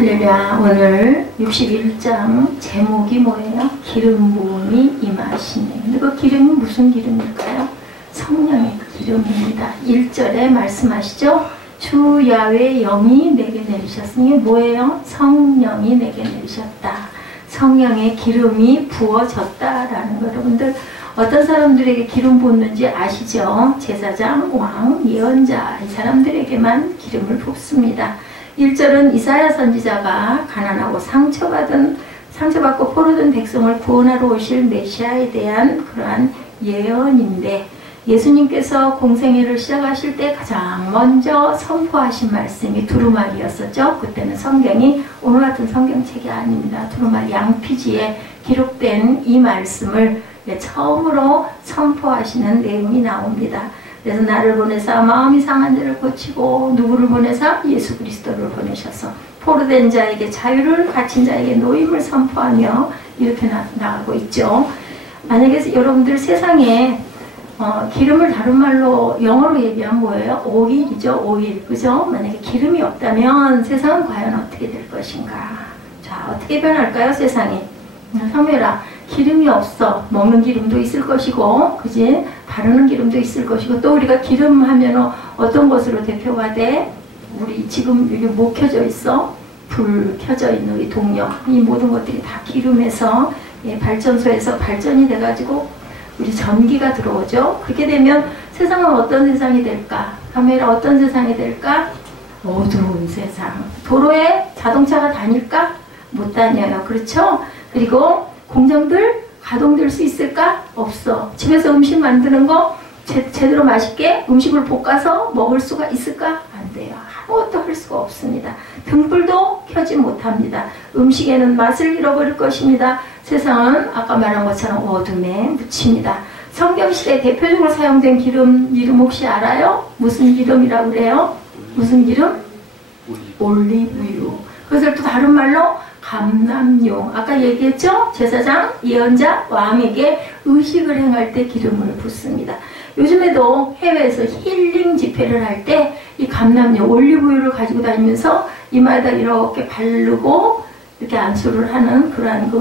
할렐루야. 오늘 61장 제목이 뭐예요? 기름 부음이 임하시네. 근데 그 기름은 무슨 기름일까요? 성령의 기름입니다. 1절에 말씀하시죠. 주 야훼 영이 내게 내리셨으니 뭐예요? 성령이 내게 내리셨다. 성령의 기름이 부어졌다라는 거. 여러분들 어떤 사람들에게 기름 붓는지 아시죠? 제사장, 왕, 예언자 이 사람들에게만 기름을 붓습니다. 1절은 이사야 선지자가 가난하고 상처받고 포로된 백성을 구원하러 오실 메시아에 대한 그러한 예언인데, 예수님께서 공생애를 시작하실 때 가장 먼저 선포하신 말씀이 두루마리였었죠. 그때는 성경이 오늘 같은 성경책이 아닙니다. 두루마리 양피지에 기록된 이 말씀을 처음으로 선포하시는 내용이 나옵니다. 그래서 나를 보내사 마음이 상한 자를 고치고, 누구를 보내사? 예수 그리스도를 보내셔서 포로된 자에게 자유를, 갇힌 자에게 노임을 선포하며 이렇게 나가고 있죠. 만약에 여러분들 세상에 기름을 다른 말로 영어로 얘기하면 뭐예요? 오일이죠. 오일. 그죠? 만약에 기름이 없다면 세상은 과연 어떻게 될 것인가? 자, 어떻게 변할까요? 세상이. 사무엘아, 기름이 없어. 먹는 기름도 있을 것이고, 그지? 바르는 기름도 있을 것이고, 또 우리가 기름 하면 어떤 것으로 대표가 돼? 우리 지금 여기 뭐 켜져 있어? 불 켜져 있는 우리 동력. 이 모든 것들이 다 기름에서, 발전소에서 발전이 돼가지고 우리 전기가 들어오죠. 그렇게 되면 세상은 어떤 세상이 될까? 사무엘아, 어떤 세상이 될까? 어두운 세상. 도로에 자동차가 다닐까? 못 다녀요. 그렇죠? 그리고 공장들 가동될 수 있을까? 없어. 집에서 음식 만드는 거 제대로 맛있게 음식을 볶아서 먹을 수가 있을까? 안 돼요. 아무것도 할 수가 없습니다. 등불도 켜지 못합니다. 음식에는 맛을 잃어버릴 것입니다. 세상은 아까 말한 것처럼 어둠에 묻힙니다. 성경시대에 대표적으로 사용된 기름 이름 혹시 알아요? 무슨 기름이라고 그래요? 무슨 기름? 올리브유. 그것을 또 다른 말로 감람용. 아까 얘기했죠? 제사장, 예언자, 왕에게 의식을 행할 때 기름을 붓습니다. 요즘에도 해외에서 힐링 집회를 할 때 이 감람용, 올리브유를 가지고 다니면서 이마에다 이렇게 바르고 이렇게 안수를 하는 그러한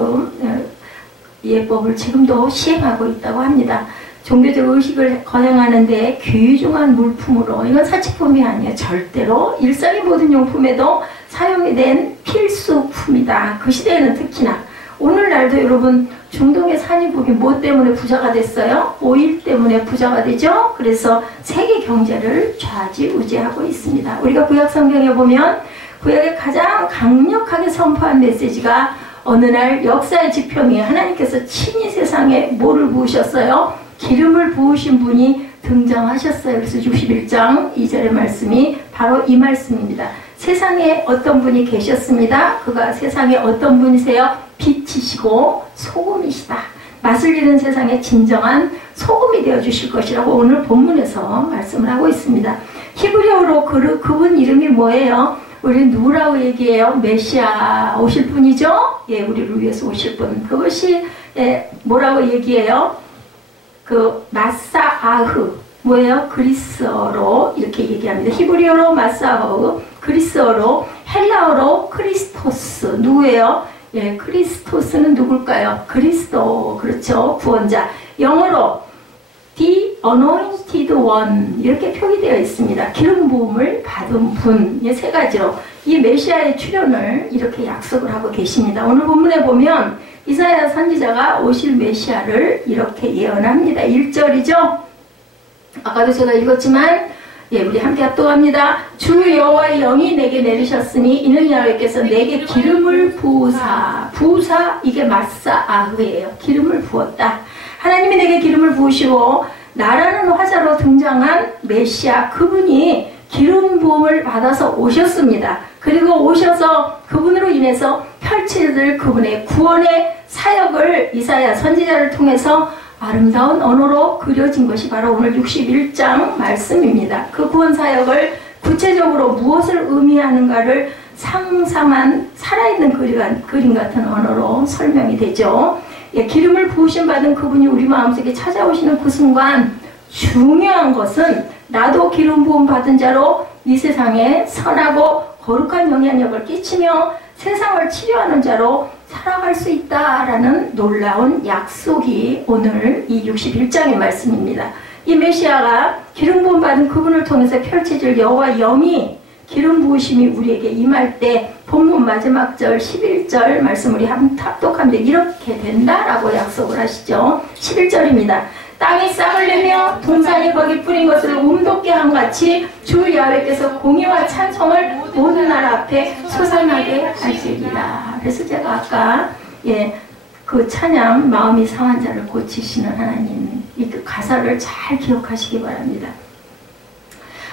예법을 지금도 시행하고 있다고 합니다. 종교적 의식을 거행하는데 귀중한 물품으로, 이건 사치품이 아니에요. 절대로 일상의 모든 용품에도 사용이 된 필수품이다. 그 시대에는 특히나. 오늘날도 여러분 중동의 산유국이 뭐 때문에 부자가 됐어요? 오일 때문에 부자가 되죠. 그래서 세계 경제를 좌지우지하고 있습니다. 우리가 구약 성경에 보면 구약에 가장 강력하게 선포한 메시지가 어느 날 역사의 지평에 하나님께서 친히 세상에 뭐를 부으셨어요? 기름을 부으신 분이 등장하셨어요. 그래서 61장 2절의 말씀이 바로 이 말씀입니다. 세상에 어떤 분이 계셨습니다. 그가 세상에 어떤 분이세요? 빛이시고 소금이시다. 맛을 잃은 세상에 진정한 소금이 되어주실 것이라고 오늘 본문에서 말씀을 하고 있습니다. 히브리어로 그분 이름이 뭐예요? 우리 누구라고 얘기해요? 메시아 오실 분이죠? 예, 우리를 위해서 오실 분. 그것이 뭐라고 얘기해요? 마사아흐. 뭐예요? 그리스어로 이렇게 얘기합니다. 히브리어로 마사아흐, 그리스어로, 헬라어로 크리스토스. 누구예요? 예, 크리스토스는 누굴까요? 그리스도. 그렇죠. 구원자. 영어로 The Anointed One 이렇게 표기되어 있습니다. 기름 부음을 받은 분. 이 세 가지로 이 메시아의 출현을 이렇게 약속을 하고 계십니다. 오늘 본문에 보면 이사야 선지자가 오실 메시아를 이렇게 예언합니다. 1절이죠. 아까도 제가 읽었지만 우리 함께 합독합니다. 주 여호와의 영이 내게 내리셨으니 이는 여호와께서 내게 기름을 부으사 이게 마사아흐예요. 기름을 부었다. 하나님이 내게 기름을 부으시고 나라는 화자로 등장한 메시아, 그분이 기름 부음을 받아서 오셨습니다. 그리고 오셔서 그분으로 인해서 펼쳐질 그분의 구원의 사역을 이사야 선지자를 통해서 아름다운 언어로 그려진 것이 바로 오늘 61장 말씀입니다. 그 구원 사역을 구체적으로 무엇을 의미하는가를 상상한 살아있는 그림 같은 언어로 설명이 되죠. 기름을 부으심 받은 그분이 우리 마음속에 찾아오시는 그 순간 중요한 것은 나도 기름 부음 받은 자로 이 세상에 선하고 거룩한 영향력을 끼치며 세상을 치료하는 자로 살아갈 수 있다라는 놀라운 약속이 오늘 이 61장의 말씀입니다. 이 메시아가 기름 부음 받은 그분을 통해서 펼쳐질 여호와 영이 기름 부으심이 우리에게 임할 때 본문 마지막 절 11절 말씀 우리 합독하면 이렇게 된다라고 약속을 하시죠. 11절입니다. 땅이 싹을 내며 동산이 거기 뿌린 것을 움돋게 한 같이 주 야훼께서 공의와 찬송을 모든 나라 앞에 솟아나게 하시리라. 그래서 제가 아까 그 찬양 마음이 상한 자를 고치시는 하나님 이 가사를 잘 기억하시기 바랍니다.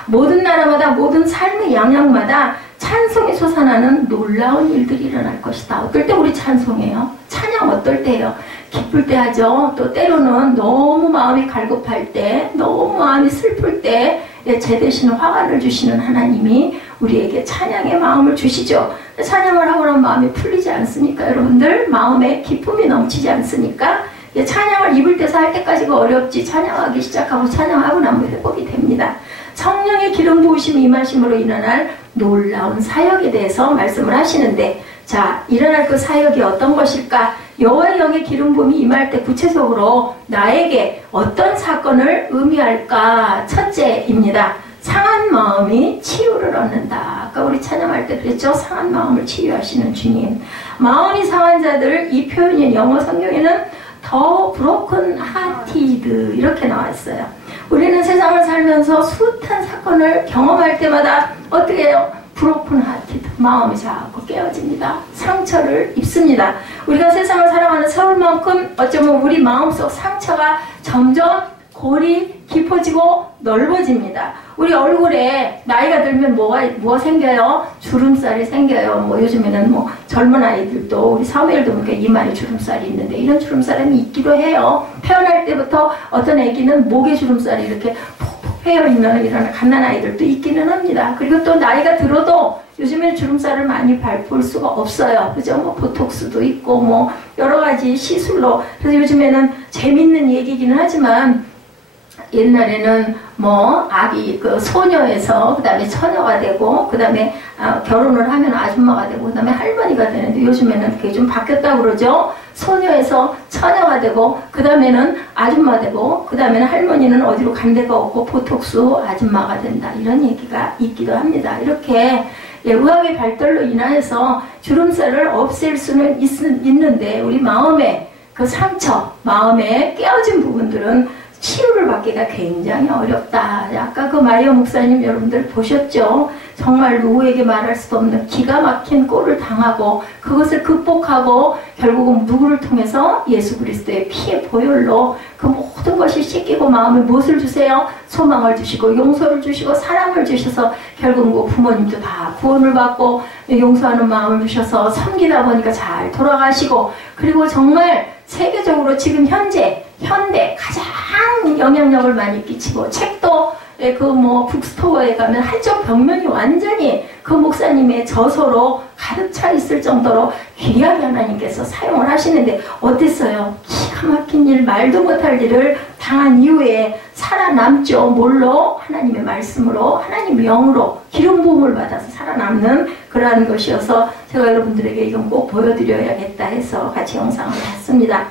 모든 나라마다 모든 삶의 양양마다 찬송이 솟아나는 놀라운 일들이 일어날 것이다. 어떨 때 우리 찬송해요? 찬양 어떨 때예요? 기쁠 때 하죠. 또 때로는 너무 마음이 갈급할 때, 너무 마음이 슬플 때 제 대신 화관을 주시는 하나님이 우리에게 찬양의 마음을 주시죠. 찬양을 하고 나면 마음이 풀리지 않습니까? 여러분들 마음에 기쁨이 넘치지 않습니까? 찬양을 입을 때서 할 때까지가 어렵지 찬양하기 시작하고 찬양하고 나면 회복이 됩니다. 성령의 기름 부으심이 임하심으로 일어날 놀라운 사역에 대해서 말씀을 하시는데 자, 일어날 그 사역이 어떤 것일까? 여호와의 영의 기름 부음이 임할 때 구체적으로 나에게 어떤 사건을 의미할까? 첫째입니다. 상한 마음이 치유를 얻는다. 아까 우리 찬양할 때 그랬죠? 상한 마음을 치유하시는 주님. 마음이 상한 자들, 이 표현이 영어 성경에는 더 broken hearted 이렇게 나왔어요. 우리는 세상을 살면서 숱한 사건을 경험할 때마다 어떻게 해요? 브로큰 하티드 마음이 자꾸 깨어집니다. 상처를 입습니다. 우리가 세상을 살아가는 세월만큼 어쩌면 우리 마음속 상처가 점점 골이 깊어지고 넓어집니다. 우리 얼굴에 나이가 들면 뭐가 생겨요? 주름살이 생겨요. 뭐 요즘에는 뭐 젊은 아이들도 우리 사무엘도 보니까 이마에 주름살이 있는데 이런 주름살이 있기도 해요. 태어날 때부터 어떤 아기는 목에 주름살이 이렇게 헤어있는 이런 갓난아이들도 있기는 합니다. 그리고 또 나이가 들어도 요즘에 주름살을 많이 볼 수가 없어요. 그죠? 뭐 보톡스도 있고 뭐 여러 가지 시술로. 그래서 요즘에는 재밌는 얘기기는 하지만 옛날에는 뭐 아기 그 소녀에서 그 다음에 처녀가 되고 그 다음에 결혼을 하면 아줌마가 되고 그 다음에 할머니가 되는데 요즘에는 그게 좀 바뀌었다고 그러죠. 소녀에서 처녀가 되고 그 다음에는 아줌마 되고 그 다음에는 할머니는 어디로 간 데가 없고 보톡스 아줌마가 된다 이런 얘기가 있기도 합니다. 이렇게 의학의 발달로 인하여서 주름살을 없앨 수는 있는데 우리 마음의 그 상처, 마음에 깨어진 부분들은 치유를 받기가 굉장히 어렵다. 아까 그 마리아 목사님 여러분들 보셨죠? 정말 누구에게 말할 수도 없는 기가 막힌 꼴을 당하고 그것을 극복하고 결국은 누구를 통해서 예수 그리스도의 피의 보혈로 그 모든 것이 씻기고 마음에 무엇을 주세요? 소망을 주시고 용서를 주시고 사랑을 주셔서 결국 뭐 부모님도 다 구원을 받고 용서하는 마음을 주셔서 섬기다 보니까 잘 돌아가시고 그리고 정말 세계적으로 지금 현대 가장 영향력을 많이 끼치고 책도 그 뭐 북스토어에 가면 한쪽 벽면이 완전히 그 목사님의 저서로 가득 차 있을 정도로 귀하게 하나님께서 사용을 하시는데 어땠어요? 기가 막힌 일, 말도 못할 일을 당한 이후에 살아남죠. 뭘로? 하나님의 말씀으로, 하나님의 영으로 기름 부음을 받아서 살아남는 그러한 것이어서 제가 여러분들에게 이건 꼭 보여드려야겠다 해서 같이 영상을 봤습니다.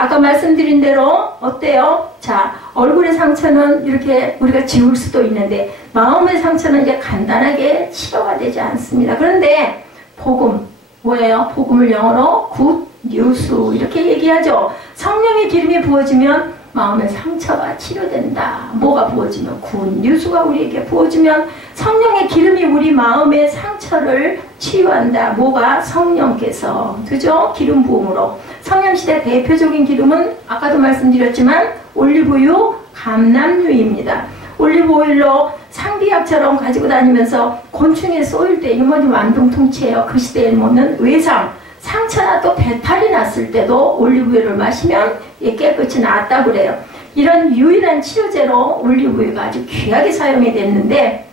아까 말씀드린 대로 어때요? 자, 얼굴의 상처는 이렇게 우리가 지울 수도 있는데 마음의 상처는 이제 간단하게 치료가 되지 않습니다. 그런데 복음, 뭐예요? 복음을 영어로 굿 뉴스 이렇게 얘기하죠. 성령의 기름이 부어지면 마음의 상처가 치료된다. 뭐가 부어지면 굿 뉴스가 우리에게 부어지면 성령의 기름이 우리 마음의 상처를 치유한다. 뭐가? 성령께서 그죠? 기름 부음으로. 성령시대 대표적인 기름은 아까도 말씀드렸지만 올리브유, 감람유입니다. 올리브오일로 상비약처럼 가지고 다니면서 곤충에 쏘일 때 이모니 완동통치예요. 그 시대에 먹는 외상, 상처나 또 배탈이 났을 때도 올리브유를 마시면 깨끗이 나았다고 그래요. 이런 유일한 치료제로 올리브유가 아주 귀하게 사용이 됐는데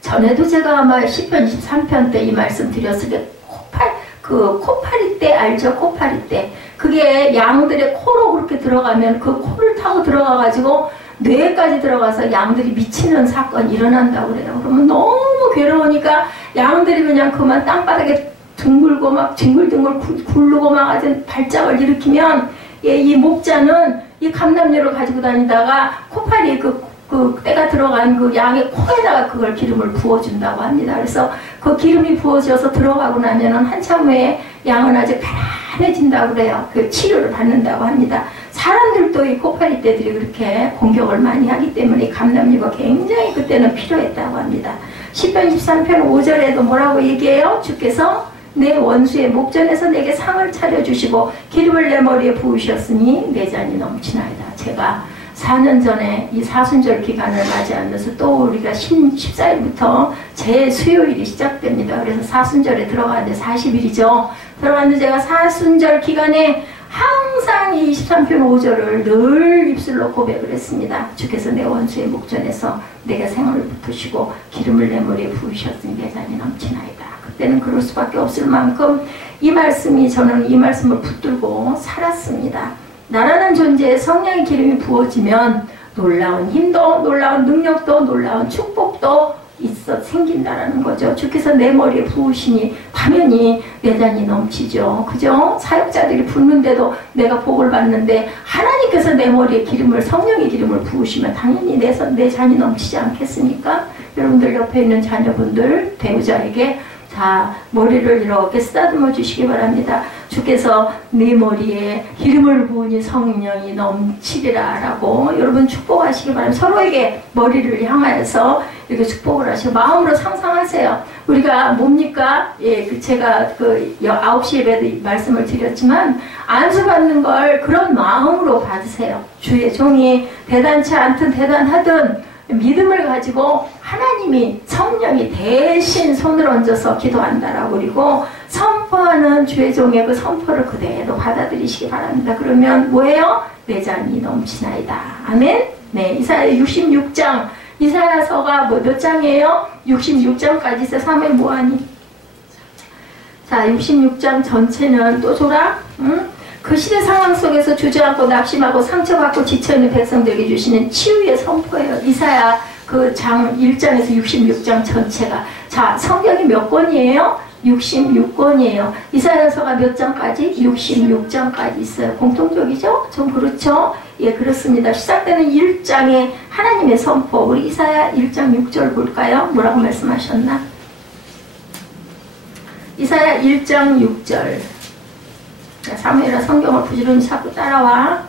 전에도 제가 아마 10편, 23편 때 이 말씀 드렸을 때 코파리떼 알죠? 코파리떼. 그게 양들의 코로 그렇게 들어가면 그 코를 타고 들어가가지고 뇌까지 들어가서 양들이 미치는 사건이 일어난다고 그래요. 그러면 너무 괴로우니까 양들이 그냥 그만 땅바닥에 둥글고 막 뒹굴뒹굴 굴르고 막 아주 발작을 일으키면 이 목자는 이 감람류를 가지고 다니다가 코파리 그 때가 들어간 그 양의 코에다가 그걸 기름을 부어준다고 합니다. 그래서 그 기름이 부어져서 들어가고 나면은 한참 후에 양은 아주 편안해진다고 그래요. 그 치료를 받는다고 합니다. 사람들도 이 코파리 떼들이 그렇게 공격을 많이 하기 때문에 이 감람류가 굉장히 그때는 필요했다고 합니다. 시편 23편 5절에도 뭐라고 얘기해요? 주께서 내 원수의 목전에서 내게 상을 차려주시고 기름을 내 머리에 부으셨으니 내 잔이 넘치나이다. 제가 4년 전에 이 사순절 기간을 맞이하면서 또 우리가 14일부터 제 수요일이 시작됩니다. 그래서 사순절에 들어가는데 40일이죠. 들어갔는데 제가 사순절 기간에 항상 이 23편 5절을 늘 입술로 고백을 했습니다. 주께서 내 원수의 목전에서 내게 생을 붙으시고 기름을 내 머리에 부으셨으니 내 잔이 넘치나이다. 그때는 그럴 수밖에 없을 만큼 이 말씀이 저는 이 말씀을 붙들고 살았습니다. 나라는 존재에 성령의 기름이 부어지면 놀라운 힘도 놀라운 능력도 놀라운 축복도 생긴다라는 거죠. 주께서 내 머리에 부으시니 당연히 내 잔이 넘치죠. 그죠? 사역자들이 붓는데도 내가 복을 받는데 하나님께서 내 머리에 기름을 성령의 기름을 부으시면 당연히 내 잔이 넘치지 않겠습니까? 여러분들 옆에 있는 자녀분들 배우자에게 자 머리를 이렇게 쓰다듬어 주시기 바랍니다. 주께서 네 머리에 기름을 부으니 성령이 넘치리라 라고 여러분 축복하시기 바랍니다. 서로에게 머리를 향하여서 이렇게 축복을 하시고 마음으로 상상하세요. 우리가 뭡니까? 예, 제가 9시 예배도 말씀을 드렸지만 안수받는 걸 그런 마음으로 받으세요. 주의 종이 대단치 않든 대단하든 믿음을 가지고 하나님이 성령이 대신 손을 얹어서 기도한다라고 그리고 선포하는 주의 종의 그 선포를 그대로 받아들이시기 바랍니다. 그러면 뭐예요? 내 잔이 넘치나이다. 아멘? 네, 이사야 66장 이사야서가 몇 장이에요? 66장까지 있어요. 사무엘 뭐하니? 자, 66장 전체는 또 줘라. 응? 그 시대 상황 속에서 주저앉고 낙심하고 상처받고 지쳐있는 백성들에게 주시는 치유의 선포예요. 이사야 그 장 1장에서 66장 전체가. 자, 성경이 몇 권이에요? 66권이에요. 이사야서가 몇 장까지? 66장까지 있어요. 공통적이죠? 좀 그렇죠? 예, 그렇습니다. 시작되는 1장에 하나님의 선포. 우리 이사야 1장 6절 볼까요? 뭐라고 말씀하셨나? 이사야 1장 6절. 자, 사무엘아 성경을 부지런히 자꾸 따라와.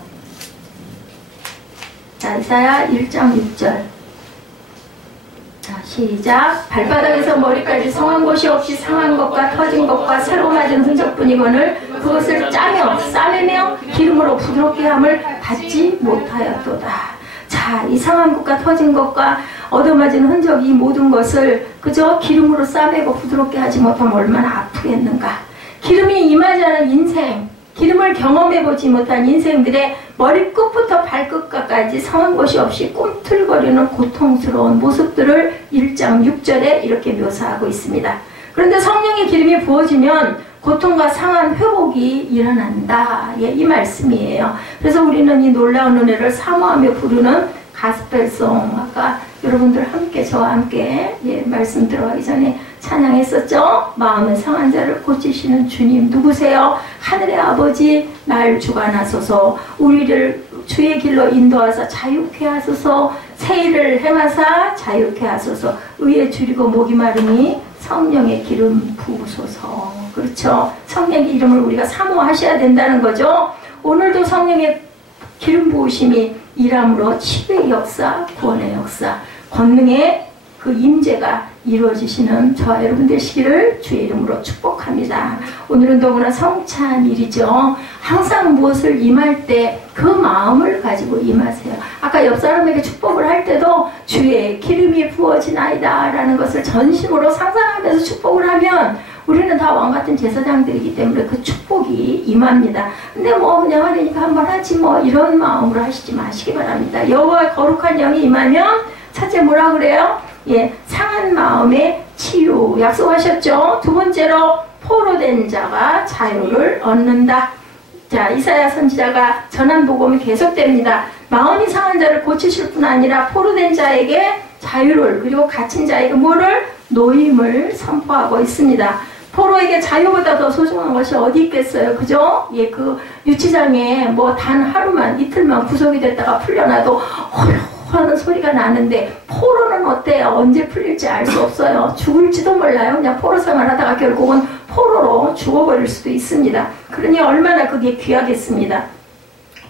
자, 이사야 1장 6절. 자, 시작. 발바닥에서 머리까지 성한 곳이 없이 상한 것과 터진 것과 새로 맞은 흔적뿐이거늘 그것을 짜며 싸매며 기름으로 부드럽게 함을 받지 못하였도다. 자, 이 상한 것과 터진 것과 얻어맞은 흔적 이 모든 것을 그저 기름으로 싸매고 부드럽게 하지 못하면 얼마나 아프겠는가. 기름이 임하지 않은 인생, 기름을 경험해보지 못한 인생들의 머리끝부터 발끝까지 상한 것이 없이 꿈틀거리는 고통스러운 모습들을 1장 6절에 이렇게 묘사하고 있습니다. 그런데 성령의 기름이 부어지면 고통과 상한 회복이 일어난다. 예, 이 말씀이에요. 그래서 우리는 이 놀라운 은혜를 사모하며 부르는 가스펠송, 아까 여러분들 함께 저와 함께 예, 말씀 들어가기 전에 찬양했었죠. 마음의 상한 자를 고치시는 주님 누구세요? 하늘의 아버지 날 주관하소서. 우리를 주의 길로 인도하사 자유케 하소서. 새 일을 행하사 자유케 하소서. 의에 줄이고 목이 마르니 성령의 기름 부으소서. 그렇죠. 성령의 이름을 우리가 사모하셔야 된다는 거죠. 오늘도 성령의 기름 부으심이 일함으로 치유의 역사, 구원의 역사, 권능의 그 임재가 이루어지시는 저와 여러분 되시기를 주의 이름으로 축복합니다. 오늘은 더구나 성찬일이죠. 항상 무엇을 임할 때 그 마음을 가지고 임하세요. 아까 옆 사람에게 축복을 할 때도 주의 기름이 부어지나이다 라는 것을 전심으로 상상하면서 축복을 하면 우리는 다 왕같은 제사장들이기 때문에 그 축복이 임합니다. 근데 뭐 그냥 하려니까 한번 하지 뭐 이런 마음으로 하시지 마시기 바랍니다. 여호와의 거룩한 영이 임하면 첫째 뭐라 그래요? 예, 상한 마음의 치유 약속하셨죠. 두 번째로 포로된 자가 자유를 얻는다. 자, 이사야 선지자가 전한 복음이 계속됩니다. 마음이 상한 자를 고치실 뿐 아니라 포로된 자에게 자유를, 그리고 갇힌 자에게 뭐를? 노임을 선포하고 있습니다. 포로에게 자유보다 더 소중한 것이 어디 있겠어요, 그죠? 예, 그 유치장에 뭐 단 하루만, 이틀만 구속이 됐다가 풀려나도 하는 소리가 나는데, 포로는 어때요? 언제 풀릴지 알 수 없어요. 죽을지도 몰라요. 그냥 포로 생활하다가 결국은 포로로 죽어버릴 수도 있습니다. 그러니 얼마나 그게 귀하겠습니다.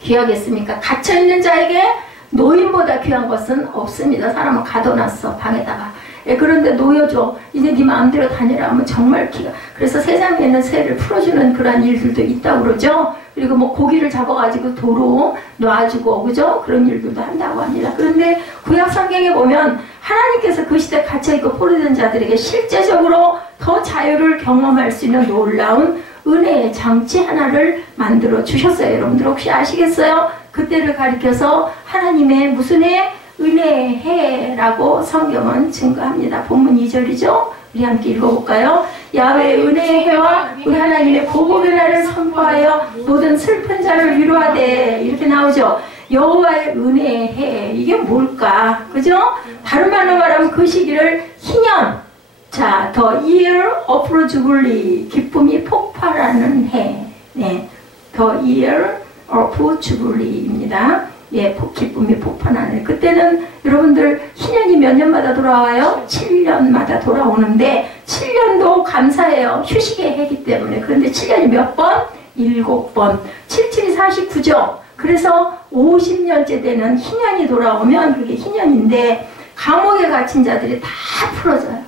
귀하겠습니까? 갇혀있는 자에게 노임보다 귀한 것은 없습니다. 사람은 가둬놨어, 방에다가. 예, 그런데 놓여줘. 이제 네 마음대로 다니라 하면 정말 그래서 세상에 있는 새를 풀어주는 그런 일들도 있다고 그러죠. 그리고 뭐 고기를 잡아가지고 도로 놔주고, 그죠? 그런 일들도 한다고 합니다. 그런데 구약 성경에 보면 하나님께서 그 시대에 갇혀있고 포로된 자들에게 실제적으로 더 자유를 경험할 수 있는 놀라운 은혜의 장치 하나를 만들어 주셨어요. 여러분들 혹시 아시겠어요? 그때를 가리켜서 하나님의 무슨 해? 은혜의 해라고 성경은 증거합니다. 본문 2절이죠. 우리 함께 읽어볼까요? 야훼의 은혜의 해와 우리 하나님의 보복의 날을 선포하여 모든 슬픈 자를 위로하되, 이렇게 나오죠. 여호와의 은혜의 해, 이게 뭘까? 그죠? 다른 말로 말하면 그 시기를 희년, 자, the year of jubilee, 기쁨이 폭발하는 해. 네, the year of jubilee입니다. 예, 기쁨이 폭발하는. 그때는 여러분들 희년이 몇 년마다 돌아와요? 7년마다 돌아오는데 7년도 감사해요. 휴식의 해기 때문에. 그런데 7년이 몇 번? 7번. 77이 49죠. 그래서 50년째 되는 희년이 돌아오면 그게 희년인데, 감옥에 갇힌 자들이 다 풀어져요.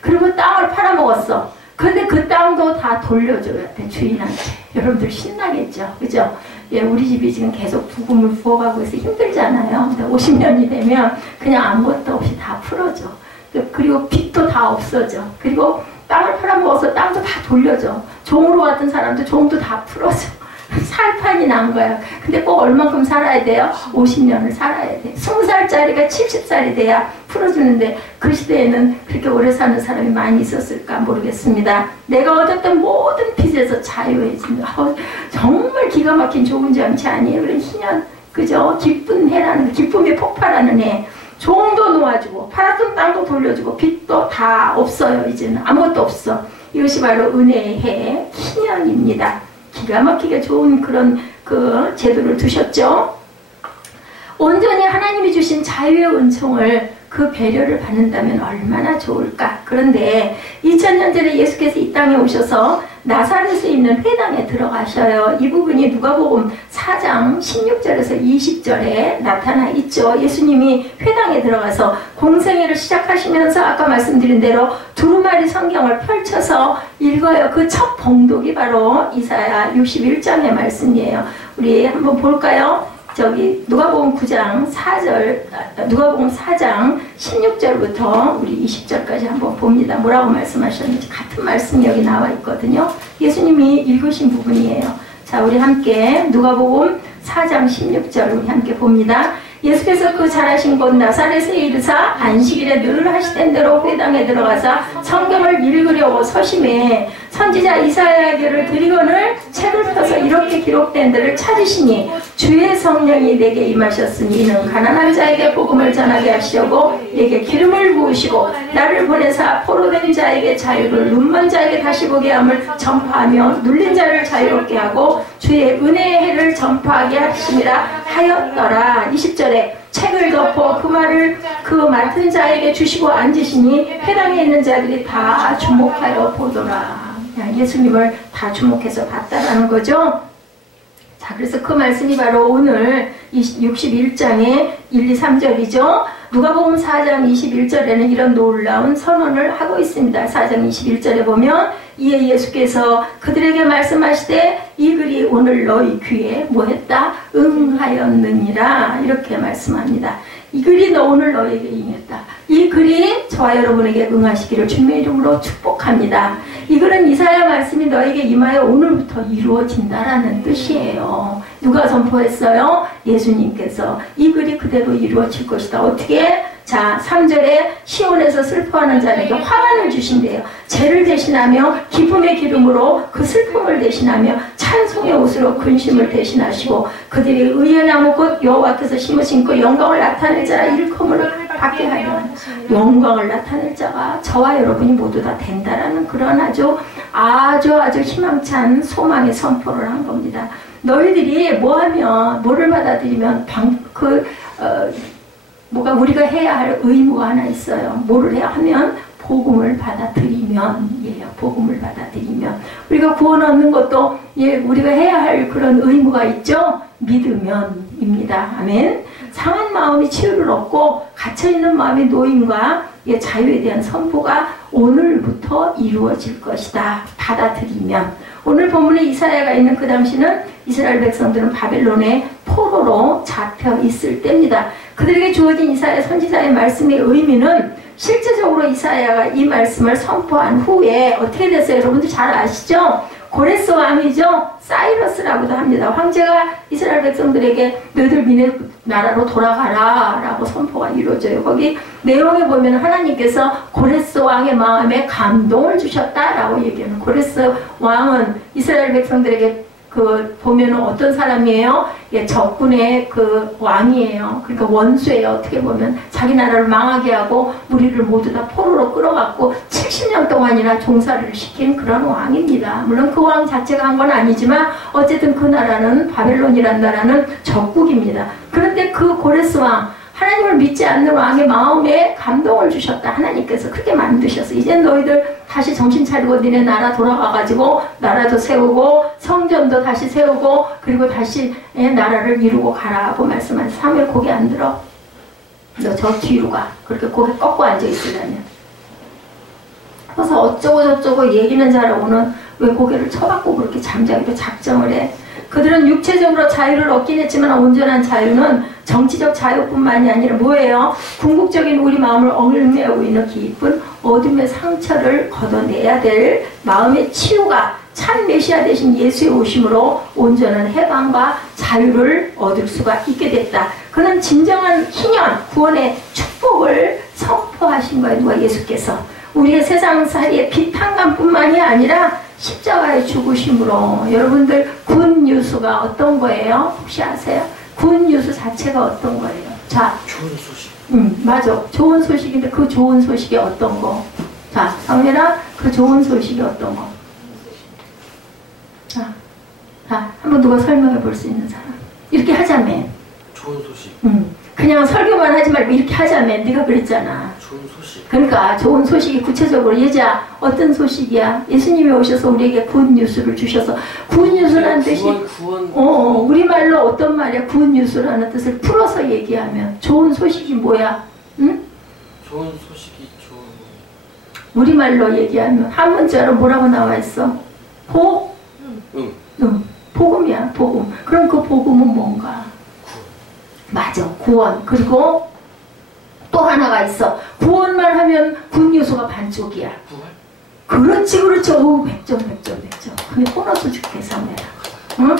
그리고 땅을 팔아먹었어. 그런데 그 땅도 다 돌려줘야 돼, 주인한테. 여러분들 신나겠죠? 그죠? 예, 우리 집이 지금 계속 부금을 부어가고 있어 힘들잖아요. 근데 50년이 되면 그냥 아무것도 없이 다 풀어줘. 그리고 빚도 다 없어져. 그리고 땅을 팔아먹어서 땅도 다 돌려줘. 종으로 같은 사람도 종도 다 풀어줘. 살판이 난 거야. 근데 꼭 얼만큼 살아야 돼요? 50년을 살아야 돼. 20살짜리가 70살이 돼야 풀어주는데, 그 시대에는 그렇게 오래 사는 사람이 많이 있었을까 모르겠습니다. 내가 얻었던 모든 빚에서 자유해진다. 정말 기가 막힌 좋은 장치 아니에요? 그런 희년, 그죠? 기쁜 해라는, 기쁨이 폭발하는 해. 종도 놓아주고 팔았던 땅도 돌려주고 빚도 다 없어요. 이제는 아무것도 없어. 이것이 바로 은혜의 해, 희년입니다. 기가 막히게 좋은 그런 그 제도를 두셨죠. 온전히 하나님이 주신 자유의 은총을, 그 배려를 받는다면 얼마나 좋을까. 그런데 2000년 전에 예수께서 이 땅에 오셔서 나사렛에 있는 회당에 들어가셔요. 이 부분이 누가복음 4장 16절에서 20절에 나타나 있죠. 예수님이 회당에 들어가서 공생애를 시작하시면서 아까 말씀드린 대로 두루마리 성경을 펼쳐서 읽어요. 그 첫 봉독이 바로 이사야 61장의 말씀이에요. 우리 한번 볼까요? 저기 누가복음 9장 4절, 누가복음 4장 16절부터 우리 20절까지 한번 봅니다. 뭐라고 말씀하셨는지 같은 말씀이 여기 나와 있거든요. 예수님이 읽으신 부분이에요. 자, 우리 함께 누가복음 4장 16절 우리 함께 봅니다. 예수께서 그 잘하신 곳 나사렛에 이르사 안식일에 늘 하시던 대로 회당에 들어가서 성경을 읽으려고 서심해 선지자 이사야에게를 드리거늘 책을 펴서 이렇게 기록된 데를 찾으시니 주의 성령이 내게 임하셨으니 이는 가난한 자에게 복음을 전하게 하시려고 내게 기름을 부으시고 나를 보내사 포로된 자에게 자유를, 눈먼 자에게 다시 보게 함을 전파하며 눌린 자를 자유롭게 하고 주의 은혜의 해를 전파하게 하심이라 하였더라. 20절에 책을 덮어 그 말을 그 맡은 자에게 주시고 앉으시니 회당에 있는 자들이 다 주목하여 보더라. 예수님을 다 주목해서 봤다라는 거죠. 자, 그래서 그 말씀이 바로 오늘 61장의 1, 2, 3절이죠. 누가복음 4장 21절에는 이런 놀라운 선언을 하고 있습니다. 4장 21절에 보면 이에 예수께서 그들에게 말씀하시되 이 글이 오늘 너희 귀에 뭐했다? 응하였느니라. 이렇게 말씀합니다. 이 글이 오늘 너희에게 임했다. 이 글이 저와 여러분에게 응하시기를 주님의 이름으로 축복합니다. 이 글은 이사야 말씀이 너에게 임하여 오늘부터 이루어진다라는 뜻이에요. 누가 선포했어요? 예수님께서. 이 글이 그대로 이루어질 것이다. 어떻게? 자, 3절에 시온에서 슬퍼하는 자에게 화관을 주신대요. 죄를 대신하며 기쁨의 기름으로 그 슬픔을 대신하며 찬송의 옷으로 근심을 대신하시고 그들이 의의 나무 곧 여호와께서 심으신 그 영광을 나타낼 자라 일컬음을 받게 하려 영광을 나타낼 자가 저와 여러분이 모두 다 된다라는 그런 아주 희망찬 소망의 선포를 한 겁니다. 너희들이 뭐를 받아들이면 뭐가 우리가 해야 할 의무가 하나 있어요. 뭐를 해야 하면 복음을 받아들이면이에요. 복음을 받아들이면 우리가 구원 얻는 것도 우리가 해야 할 그런 의무가 있죠. 믿으면입니다. 아멘. 상한 마음이 치유를 얻고 갇혀있는 마음의 노임과 자유에 대한 선포가 오늘부터 이루어질 것이다. 받아들이면. 오늘 본문에 이사야가 있는 그 당시는 이스라엘 백성들은 바벨론의 포로로 잡혀 있을 때입니다. 그들에게 주어진 이사야 선지자의 말씀의 의미는 실제적으로 이사야가 이 말씀을 선포한 후에 어떻게 됐어요? 여러분들 잘 아시죠? 고레스 왕이죠? 사이러스라고도 합니다. 황제가 이스라엘 백성들에게 너희들 니네 나라로 돌아가라 라고 선포가 이루어져요. 거기 내용에 보면 하나님께서 고레스 왕의 마음에 감동을 주셨다라고 얘기하는. 고레스 왕은 이스라엘 백성들에게 보면은 어떤 사람이에요? 적군의 왕이에요. 그러니까 원수예요. 어떻게 보면 자기 나라를 망하게 하고 우리를 모두 다 포로로 끌어갔고 70년 동안이나 종사를 시킨 그런 왕입니다. 물론 그 왕 자체가 한 건 아니지만 어쨌든 그 나라는 바벨론이란 나라는 적국입니다. 그런데 그 고레스 왕 하나님을 믿지 않는 왕의 마음에 감동을 주셨다. 하나님께서 그렇게 만드셔서 이제 너희들 다시 정신 차리고 니네 나라 돌아가가지고 나라도 세우고 성전도 다시 세우고 그리고 다시 나라를 이루고 가라고 말씀하셔서 사무엘 고개 안 들어. 너 저 뒤로 가. 그렇게 고개 꺾고 앉아있으라면. 그래서 어쩌고 저쩌고 얘기는 잘하고는 왜 고개를 쳐박고 그렇게 잠자기로 작정을 해. 그들은 육체적으로 자유를 얻긴 했지만 온전한 자유는 정치적 자유뿐만이 아니라 뭐예요? 궁극적인 우리 마음을 얽매우고 있는 깊은 어둠의 상처를 걷어내야 될 마음의 치유가 참 메시아 되신 예수의 오심으로 온전한 해방과 자유를 얻을 수가 있게 됐다. 그는 진정한 희년, 구원의 축복을 선포하신 거예요. 누가? 예수께서. 우리의 세상살이의 비탄감뿐만이 아니라 십자가의 죽으심으로. 여러분들 굿뉴스가 어떤 거예요? 혹시 아세요? 굿뉴스 자체가 어떤 거예요? 자, 좋은 소식. 맞아. 좋은 소식인데 그 좋은 소식이 어떤 거? 자, 성민아, 그 좋은 소식이 어떤 거? 자, 한번 누가 설명해 볼 수 있는 사람? 이렇게 하자면. 좋은 소식. 그냥 설교만 하지 말고 이렇게 하자면. 네가 그랬잖아. 좋은 소식. 그러니까 좋은 소식이 구체적으로 예자 어떤 소식이야? 예수님이 오셔서 우리에게 굿뉴스를 주셔서. 굿뉴스라는 뜻이 우리말로 어떤 말이야? 굿뉴스라는 뜻을 풀어서 얘기하면 좋은 소식이 뭐야? 응? 좋은 소식이 좋은. 우리말로 얘기하면 한 문자로 뭐라고 나와 있어? 복음이야. 복음. 그럼 그 복음은 뭔가? 맞아. 구원. 그리고 또 하나가 있어. 구원만 하면 굿뉴스가 반쪽이야. 부활? 그렇지. 오, 100점. 근데 보너스 줄게, 사무엘아. 응?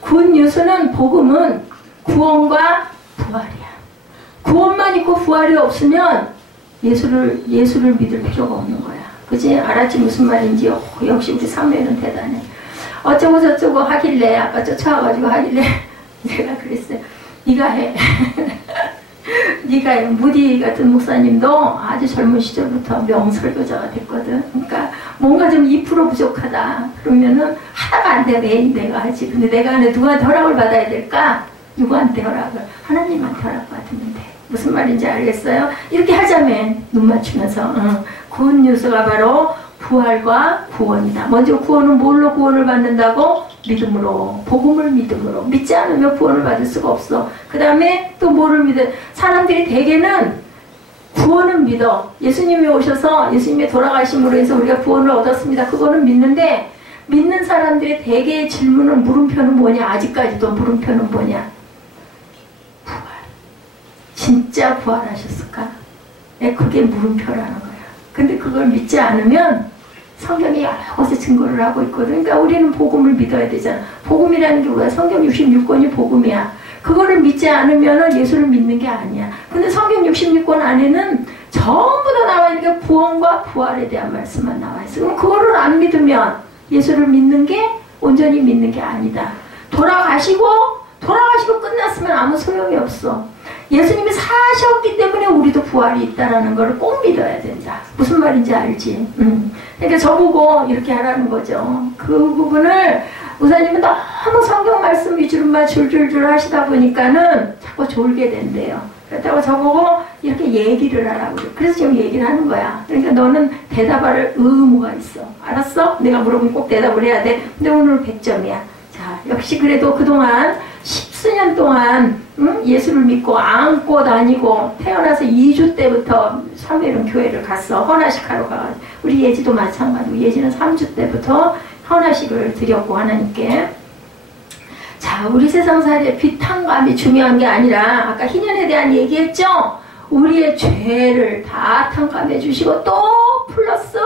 굿뉴스는, 복음은 구원과 부활이야. 구원만 있고 부활이 없으면 예수를 믿을 필요가 없는 거야. 그치? 알았지? 무슨 말인지. 역시 우리 사무엘은 대단해. 어쩌고 저쩌고 하길래, 아까 쫓아와가지고 하길래 내가 그랬어요. 네가 해. 네가 해. 무디 같은 목사님도 아주 젊은 시절부터 명설교자가 됐거든. 그러니까 뭔가 좀 2% 부족하다. 그러면은 하다가 안 돼. 내가 하지. 근데 내가 하는데 누구한테 허락을 받아야 될까? 누구한테 허락을? 하나님한테 허락받으면 돼. 무슨 말인지 알겠어요? 이렇게 하자면 눈 맞추면서 굿뉴스가 바로 부활과 구원이다. 먼저 구원은 뭘로 구원을 받는다고? 믿음으로. 복음을 믿음으로. 믿지 않으면 구원을 받을 수가 없어. 그 다음에 또 뭐를 믿어? 사람들이 대개는 구원은 믿어. 예수님이 오셔서 예수님의 돌아가심으로 해서 우리가 구원을 얻었습니다. 그거는 믿는데 믿는 사람들의 대개의 질문은 물음표는 뭐냐? 아직까지도 물음표는 뭐냐? 부활. 진짜 부활하셨을까? 그게 물음표라는 거야. 근데 그걸 믿지 않으면 성경이 여러 곳에 증거를 하고 있거든. 그러니까 우리는 복음을 믿어야 되잖아. 복음이라는 게 뭐야? 성경 66권이 복음이야. 그거를 믿지 않으면 예수를 믿는 게 아니야. 근데 성경 66권 안에는 전부 다 나와 있는 게 구원과 부활에 대한 말씀만 나와 있어. 그럼 그거를 안 믿으면 예수를 믿는 게 온전히 믿는 게 아니다. 돌아가시고 끝났으면 아무 소용이 없어. 예수님이 사셨기 때문에 우리도 부활이 있다라는 걸 꼭 믿어야 된다. 무슨 말인지 알지? 그러니까 저보고 이렇게 하라는 거죠. 그 부분을 우사님은 너무 성경 말씀 위주로만 줄줄줄 하시다 보니까는 자꾸 졸게 된대요. 그렇다고 저보고 이렇게 얘기를 하라고 그래. 그래서 지금 얘기를 하는 거야. 그러니까 너는 대답할 의무가 있어. 알았어? 내가 물어보면 꼭 대답을 해야 돼. 근데 오늘 100점이야. 자, 역시 그래도 그동안 10수년 동안 예수를 믿고 안고 다니고 태어나서 2주 때부터 삼일은 교회를 갔어. 헌화식 하러 가가지고. 우리 예지도 마찬가지고 예지는 3주 때부터 헌화식을 드렸고 하나님께. 자, 우리 세상살이의 비탄감이 중요한 게 아니라 아까 희년에 대한 얘기했죠? 우리의 죄를 다 탕감해 주시고 또 플러스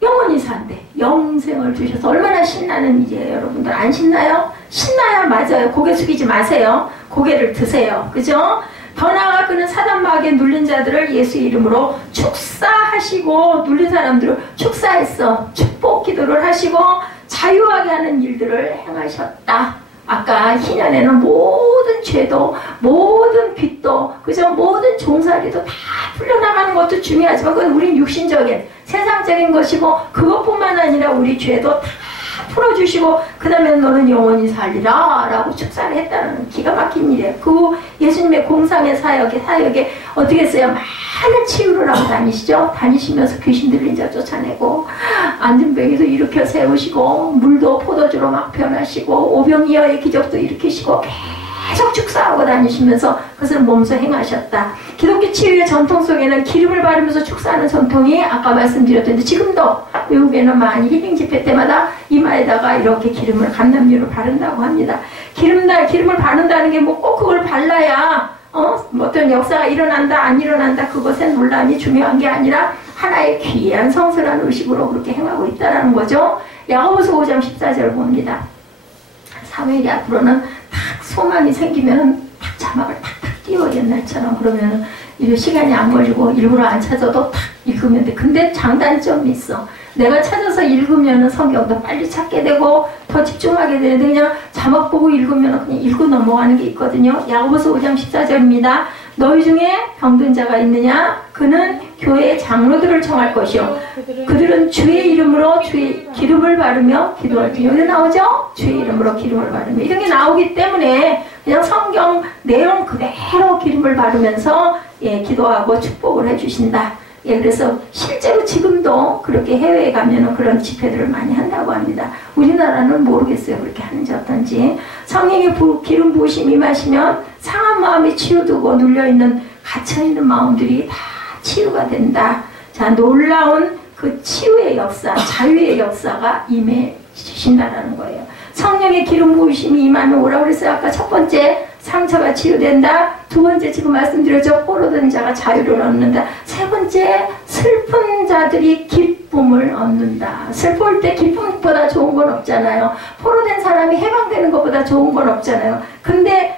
영원히 산대. 영생을 주셔서 얼마나 신나는 일이에요. 여러분들 안 신나요? 신나요. 맞아요. 고개 숙이지 마세요. 고개를 드세요. 그죠? 더 나아가 그는 사단마귀에 눌린 자들을 예수 이름으로 축사하시고 눌린 사람들을 축사했어. 축복 기도를 하시고 자유하게 하는 일들을 행하셨다. 아까 희년에는 모든 죄도 모든 빚도 그저 모든 종살이도 다 풀려나가는 것도 중요하지만 그건 우린 육신적인 세상적인 것이고 그것뿐만 아니라 우리 죄도 다 풀어주시고 그 다음에 너는 영원히 살리라 라고 축사를 했다는 기가 막힌 일이에요. 그 예수님의 공상의 사역에 어떻게 했어요? 많은 치유를 하고 다니시죠. 다니시면서 귀신 들린 자 쫓아내고 안전병에도 일으켜 세우시고 물도 포도주로 막 변하시고 오병이어의 기적도 일으키시고 계속 축사하고 다니시면서 그것을 몸소 행하셨다. 기독교 치유의 전통 속에는 기름을 바르면서 축사하는 전통이 아까 말씀드렸던데 지금도 외국에는 많이 힐링 집회 때마다 이마에다가 이렇게 기름을 감람유로 바른다고 합니다. 기름을 바른다는 게 뭐 꼭 그걸 발라야 어떤 역사가 일어난다 안 일어난다 그것의 논란이 중요한 게 아니라 하나의 귀한 성스러운 의식으로 그렇게 행하고 있다는 거죠. 야고보서 5장 14절 봅니다. 사무엘이 앞으로는 탁 소망이 생기면 탁 자막을 탁탁 띄워 옛날처럼 그러면 이제 시간이 안 걸리고 일부러 안 찾아도 탁 읽으면 돼. 근데 장단점이 있어. 내가 찾아서 읽으면 성경도 빨리 찾게 되고 더 집중하게 되는데 그냥 자막 보고 읽으면 그냥 읽고 넘어가는 게 있거든요. 야고보서 5장 14절입니다. 너희 중에 병든 자가 있느냐? 그는 교회의 장로들을 청할 것이요. 그들은 주의 이름으로 주의 기름을 바르며 기도할 때 여기 나오죠? 주의 이름으로 기름을 바르며 이런 게 나오기 때문에 그냥 성경 내용 그대로 기름을 바르면서 기도하고 축복을 해주신다. 그래서 실제로 지금도 그렇게 해외에 가면은 그런 집회들을 많이 한다고 합니다. 우리나라는 모르겠어요. 그렇게 하는지 어떤지. 성령의 기름 부으심이 임하시면 상한 마음이 치유되고 눌려있는 갇혀있는 마음들이 다 치유가 된다. 자, 놀라운 그 치유의 역사, 자유의 역사가 임해주신다라는 거예요. 성령의 기름 부으심이 임하면 오라고 그랬어요. 아까 첫 번째 상처가 치유된다. 두 번째 지금 말씀드렸죠. 포로된 자가 자유를 얻는다. 세 번째 슬픈 자들이 기쁨을 얻는다. 슬플 때 기쁨보다 좋은 건 없잖아요. 포로된 사람이 해방되는 것보다 좋은 건 없잖아요. 근데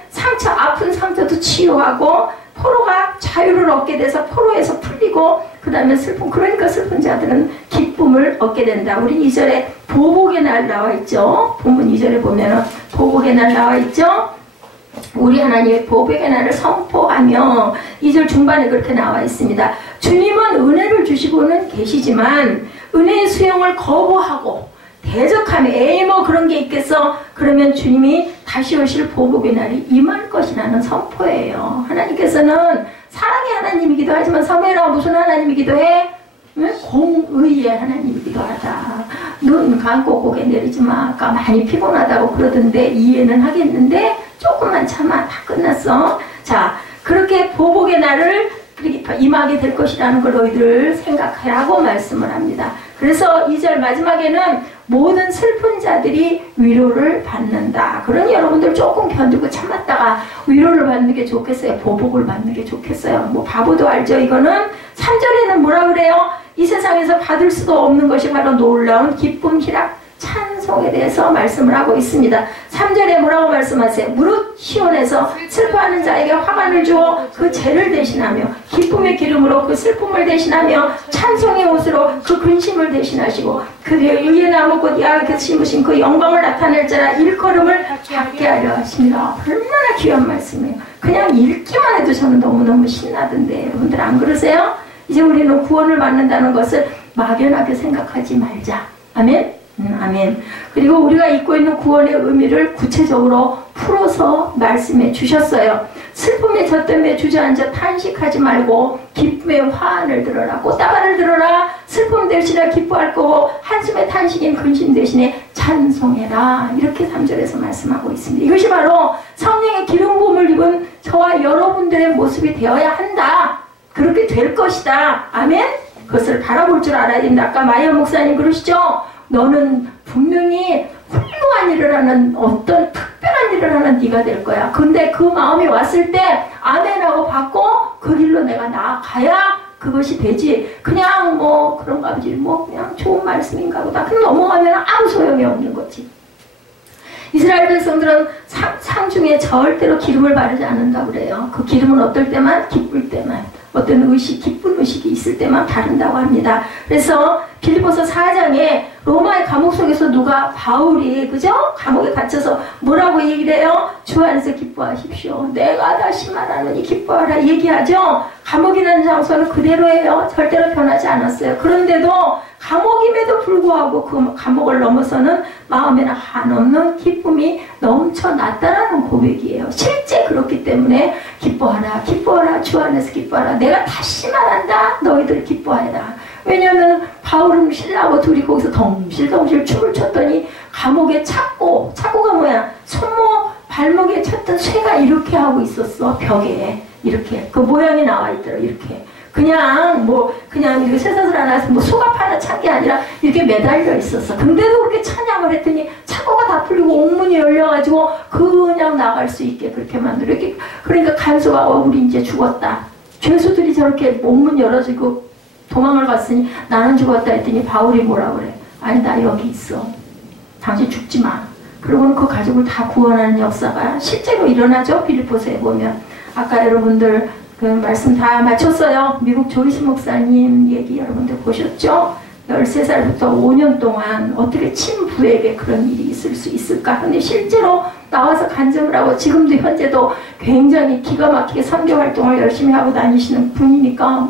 아픈 상처도 치유하고 포로가 자유를 얻게 돼서 포로에서 풀리고 그 다음에 그러니까 슬픈 자들은 기쁨을 얻게 된다. 우리 2절에 보복의 날 나와 있죠. 본문 2절에 보면은 보복의 날 나와 있죠. 우리 하나님의 보복의 날을 선포하며 2절 중반에 그렇게 나와 있습니다. 주님은 은혜를 주시고는 계시지만 은혜의 수용을 거부하고 대적하며 에이 뭐 그런 게 있겠어. 그러면 주님이 다시 오실 보복의 날이 임할 것이라는 선포예요. 하나님께서는 사랑의 하나님이기도 하지만 사무엘아 무슨 하나님이기도 해? 공의의 하나님이기도 하다. 눈 감고 고개 내리지 마. 아까 많이 피곤하다고 그러던데 이해는 하겠는데 조금만 참아. 다 끝났어. 자, 그렇게 보복의 날을 임하게 될 것이라는 걸 너희들 생각하라고 말씀을 합니다. 그래서 2절 마지막에는 모든 슬픈 자들이 위로를 받는다. 그러니 여러분들 조금 견디고 참았다가 위로를 받는 게 좋겠어요? 보복을 받는 게 좋겠어요? 뭐 바보도 알죠? 이거는 3절에는 뭐라 그래요? 이 세상에서 받을 수도 없는 것이 바로 놀라운 기쁨, 희락, 찬 찬송에 대해서 말씀을 하고 있습니다. 3절에 뭐라고 말씀하세요? 무릇 시온에서 슬퍼하는 자에게 화관을 주어 그 죄를 대신하며 기쁨의 기름으로 그 슬픔을 대신하며 찬송의 옷으로 그 근심을 대신하시고 그의 의의 나무꽃 야곱에서 심으신 그 영광을 나타낼 자라 일컬음을 받게 하려 하십니다. 얼마나 귀한 말씀이에요. 그냥 읽기만 해도 저는 너무너무 신나던데 여러분들 안 그러세요? 이제 우리는 구원을 받는다는 것을 막연하게 생각하지 말자. 아멘? 아멘. 그리고 우리가 잊고 있는 구원의 의미를 구체적으로 풀어서 말씀해 주셨어요. 슬픔에 젖됨에 주저앉아 탄식하지 말고 기쁨의 화환을 들어라. 꽃다발을 들어라. 슬픔 대신에 기뻐할 거고 한숨의 탄식인 근심 대신에 찬송해라. 이렇게 3절에서 말씀하고 있습니다. 이것이 바로 성령의 기름 부음을 입은 저와 여러분들의 모습이 되어야 한다. 그렇게 될 것이다. 아멘? 그것을 바라볼 줄 알아야 된다. 아까 마이어 목사님 그러시죠? 너는 분명히 훌륭한 일을 하는 어떤 특별한 일을 하는 네가 될 거야. 근데 그 마음이 왔을 때 아멘하고 받고 그 길로 내가 나아가야 그것이 되지. 그냥 뭐 그런가 보지. 뭐 그냥 좋은 말씀인가 보다. 그냥 넘어가면 아무 소용이 없는 거지. 이스라엘 백성들은 상중에 절대로 기름을 바르지 않는다고 그래요. 그 기름은 어떨 때만? 기쁠 때만. 어떤 의식, 기쁜 의식이 있을 때만 바른다고 합니다. 그래서 빌립보서 4장에 로마의 감옥 속에서 누가 바울이 그죠? 감옥에 갇혀서 뭐라고 얘기를 해요? 주 안에서 기뻐하십시오. 내가 다시 말하노니 기뻐하라 얘기하죠. 감옥이라는 장소는 그대로예요. 절대로 변하지 않았어요. 그런데도 감옥임에도 불구하고 그 감옥을 넘어서는 마음에는 한없는 기쁨이 넘쳐났다라는 고백이에요. 실제 그렇기 때문에 기뻐하라, 기뻐하라, 주 안에서 기뻐하라. 내가 다시 말한다. 너희들 기뻐해라. 왜냐하면 바울은 신라하고 둘이 거기서 덩실덩실 춤을 췄더니 감옥에 착고가 뭐야? 손목 발목에 쳤던 쇠가 이렇게 하고 있었어. 벽에 이렇게 그 모양이 나와 있더라. 이렇게 그냥 이렇게 쇠사슬 하나 뭐 소갑 하나 찬 게 아니라 이렇게 매달려 있었어. 근데도 그렇게 찬양을 했더니 착고가 다 풀리고 옥문이 열려가지고 그냥 나갈 수 있게 그렇게 만들어. 이렇게 그러니까 간수가 우리 이제 죽었다. 죄수들이 저렇게 옥문 열어지고 도망을 갔으니 나는 죽었다 했더니 바울이 뭐라 그래? 아니 나 여기 있어. 당신 죽지 마. 그러고는 그 가족을 다 구원하는 역사가 실제로 일어나죠. 빌립보서에 보면. 아까 여러분들 그 말씀 다 마쳤어요. 미국 조이스 목사님 얘기 여러분들 보셨죠? 13살부터 5년 동안 어떻게 친부에게 그런 일이 있을 수 있을까? 근데 실제로 나와서 간증을 하고 지금도 현재도 굉장히 기가 막히게 선교 활동을 열심히 하고 다니시는 분이니까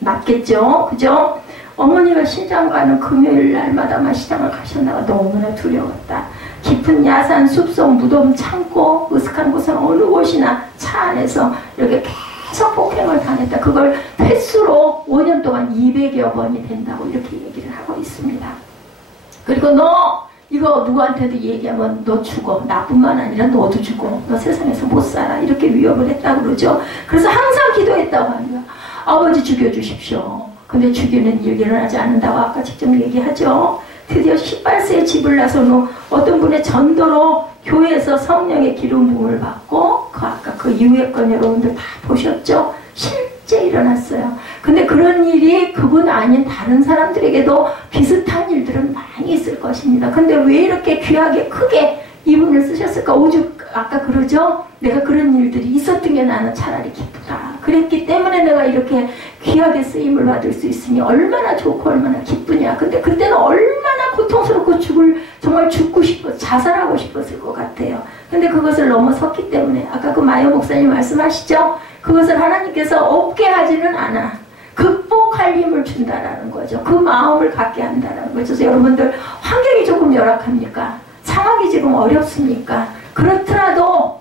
맞겠죠? 그죠? 어머니가 시장 가는 금요일 날마다 시장을 가셨나가 너무나 두려웠다. 깊은 야산, 숲속, 무덤, 창고, 으슥한 곳은 어느 곳이나 차 안에서 이렇게 계속 폭행을 당했다. 그걸 횟수로 5년 동안 200여 번이 된다고 이렇게 얘기를 하고 있습니다. 그리고 너 이거 누구한테도 얘기하면 너 죽어. 나뿐만 아니라 너도 죽어. 너 세상에서 못 살아. 이렇게 위협을 했다고 그러죠. 그래서 항상 기도했다고 합니다. 아버지 죽여주십시오. 근데 죽이는 일 일어나지 않는다고 아까 직접 얘기하죠. 드디어 18세에 집을 나선 후 어떤 분의 전도로 교회에서 성령의 기름 부음을 받고 아까 그 이후의 건 여러분들 다 보셨죠? 실제 일어났어요. 근데 그런 일이 그분 아닌 다른 사람들에게도 비슷한 일들은 많이 있을 것입니다. 근데 왜 이렇게 귀하게 크게 이분을 쓰셨을까? 오죽 아까 그러죠? 내가 그런 일들이 있었던 게 나는 차라리 기쁘다. 그랬기 때문에 내가 이렇게 귀하게 쓰임을 받을 수 있으니 얼마나 좋고 얼마나 기쁘냐. 근데 그때는 얼마나 고통스럽고 정말 죽고 싶어 자살하고 싶었을 것 같아요. 근데 그것을 넘어섰기 때문에 아까 그 마이어 목사님 말씀하시죠? 그것을 하나님께서 없게 하지는 않아. 극복할 힘을 준다라는 거죠. 그 마음을 갖게 한다라는 거죠. 그래서 여러분들 환경이 조금 열악합니까? 상황이 지금 어렵습니까? 그렇더라도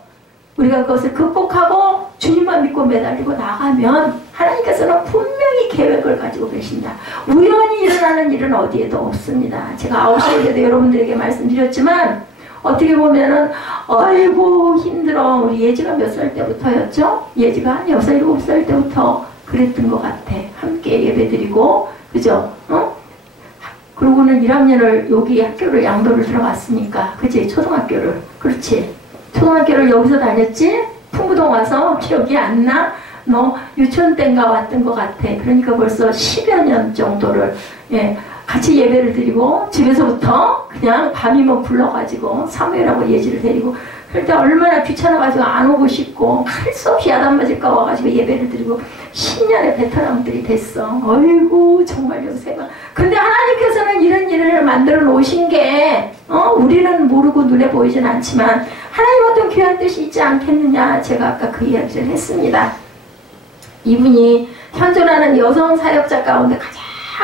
우리가 그것을 극복하고 주님만 믿고 매달리고 나가면 하나님께서는 분명히 계획을 가지고 계신다. 우연히 일어나는 일은 어디에도 없습니다. 제가 9시에도 여러분들에게 말씀드렸지만 어떻게 보면은 아이고 힘들어. 우리 예지가 몇 살 때부터였죠? 예지가 한 6, 7살 때부터 그랬던 것 같아. 함께 예배드리고 그죠? 그러고는 1학년을 여기 학교를 양도를 들어갔으니까 그치? 초등학교를 그렇지? 초등학교를 여기서 다녔지? 풍부동 와서 기억이 안 나? 너 유치원 때인가 왔던 것 같아. 그러니까 벌써 10여 년 정도를 같이 예배를 드리고 집에서부터 그냥 밤이면 불러가지고 사무엘하고 예지를 데리고 그럴 때 얼마나 귀찮아가지고 안 오고 싶고 할 수 없이 야단 맞을까 와가지고 예배를 드리고 10년의 베테랑들이 됐어. 어이구 정말 요새가. 근데 하나님께서는 이런 일을 만들어 놓으신 게 우리는 모르고 눈에 보이진 않지만 하나님 어떤 귀한 뜻이 있지 않겠느냐. 제가 아까 그 이야기를 했습니다. 이분이 현존하는 여성 사역자 가운데 가장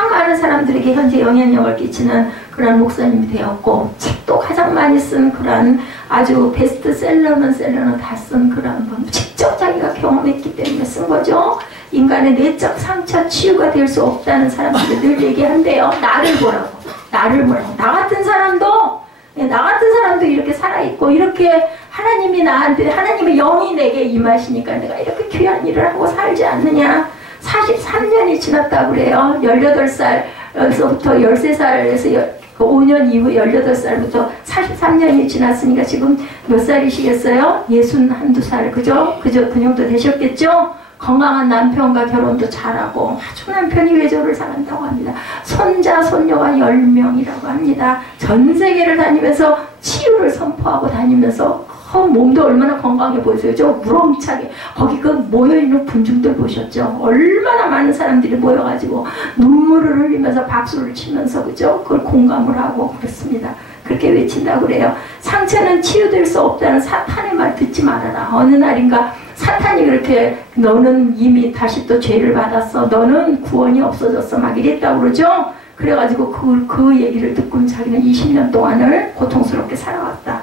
많은 사람들에게 현재 영향력을 끼치는 그런 목사님이 되었고 책도 가장 많이 쓴 그런 아주 베스트셀러는 다 쓴 그런 분. 직접 자기가 경험했기 때문에 쓴 거죠. 인간의 내적 상처 치유가 될 수 없다는 사람들이 늘 얘기한대요. 나를 보라고. 나를 보라고. 나 같은 사람도 이렇게 살아있고 이렇게 하나님이 나한테 하나님의 영이 내게 임하시니까 내가 이렇게 귀한 일을 하고 살지 않느냐. 43년이 지났다고 그래요. 18살에서부터 13살에서 5년 이후 18살부터 43년이 지났으니까 지금 몇 살이시겠어요? 61~2살. 그죠? 그 정도 되셨겠죠? 건강한 남편과 결혼도 잘하고 아주 남편이 외조를 잘한다고 합니다. 손자, 손녀가 10명이라고 합니다. 전 세계를 다니면서 치유를 선포하고 다니면서 몸도 얼마나 건강해 보이세요. 저 무럼차게 거기 그 모여있는 군중들 보셨죠? 얼마나 많은 사람들이 모여가지고 눈물을 흘리면서 박수를 치면서 그죠? 그걸 공감을 하고 그렇습니다. 그렇게 외친다고 그래요. 상처는 치유될 수 없다는 사탄의 말 듣지 말아라. 어느 날인가 사탄이 그렇게 너는 이미 다시 또 죄를 받았어. 너는 구원이 없어졌어. 막 이랬다고 그러죠? 그래가지고 그 얘기를 듣고 자기는 20년 동안을 고통스럽게 살아왔다.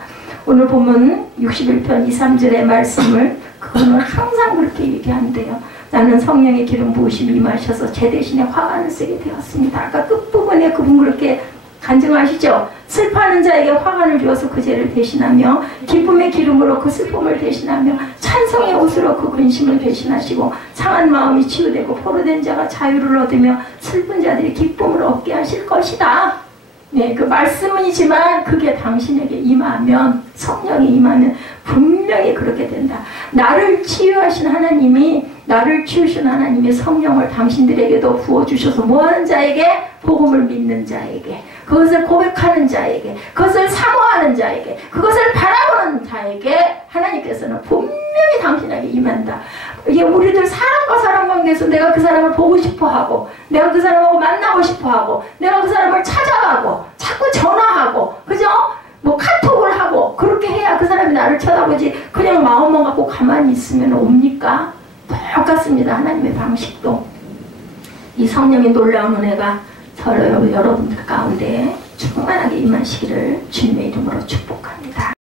오늘 보면 61편 2, 3절의 말씀을 그거는 항상 그렇게 얘기한대요. 나는 성령의 기름 부으심이 임하셔서 제 대신에 화관을 쓰게 되었습니다. 아까 끝부분에 그분 그렇게 간증하시죠? 슬퍼하는 자에게 화관을 주어서 그 죄를 대신하며 기쁨의 기름으로 그 슬픔을 대신하며 찬송의 옷으로 그 근심을 대신하시고 상한 마음이 치유되고 포로된 자가 자유를 얻으며 슬픈 자들이 기쁨을 얻게 하실 것이다. 네, 그 말씀이지만 그게 당신에게 임하면 성령이 임하면 분명히 그렇게 된다. 나를 치유하신 하나님이 나를 치우신 하나님이 성령을 당신들에게도 부어주셔서 뭐하는 자에게? 복음을 믿는 자에게, 그것을 고백하는 자에게, 그것을 사모하는 자에게, 그것을 바라보는 자에게 하나님께서는 분명히 당신에게 임한다. 이게 우리들 사람과 사람 관계에서 내가 그 사람을 보고 싶어하고 내가 그 사람하고 만나고 싶어하고 내가 그 사람을 찾아가고 자꾸 전화하고 그죠? 뭐 카톡을 하고 그렇게 해야 그 사람이 나를 쳐다보지 그냥 마음만 갖고 가만히 있으면 옵니까? 똑같습니다. 하나님의 방식도. 이 성령의 놀라운 은혜가 여러분들 가운데 충만하게 임하시기를 주님의 이름으로 축복합니다.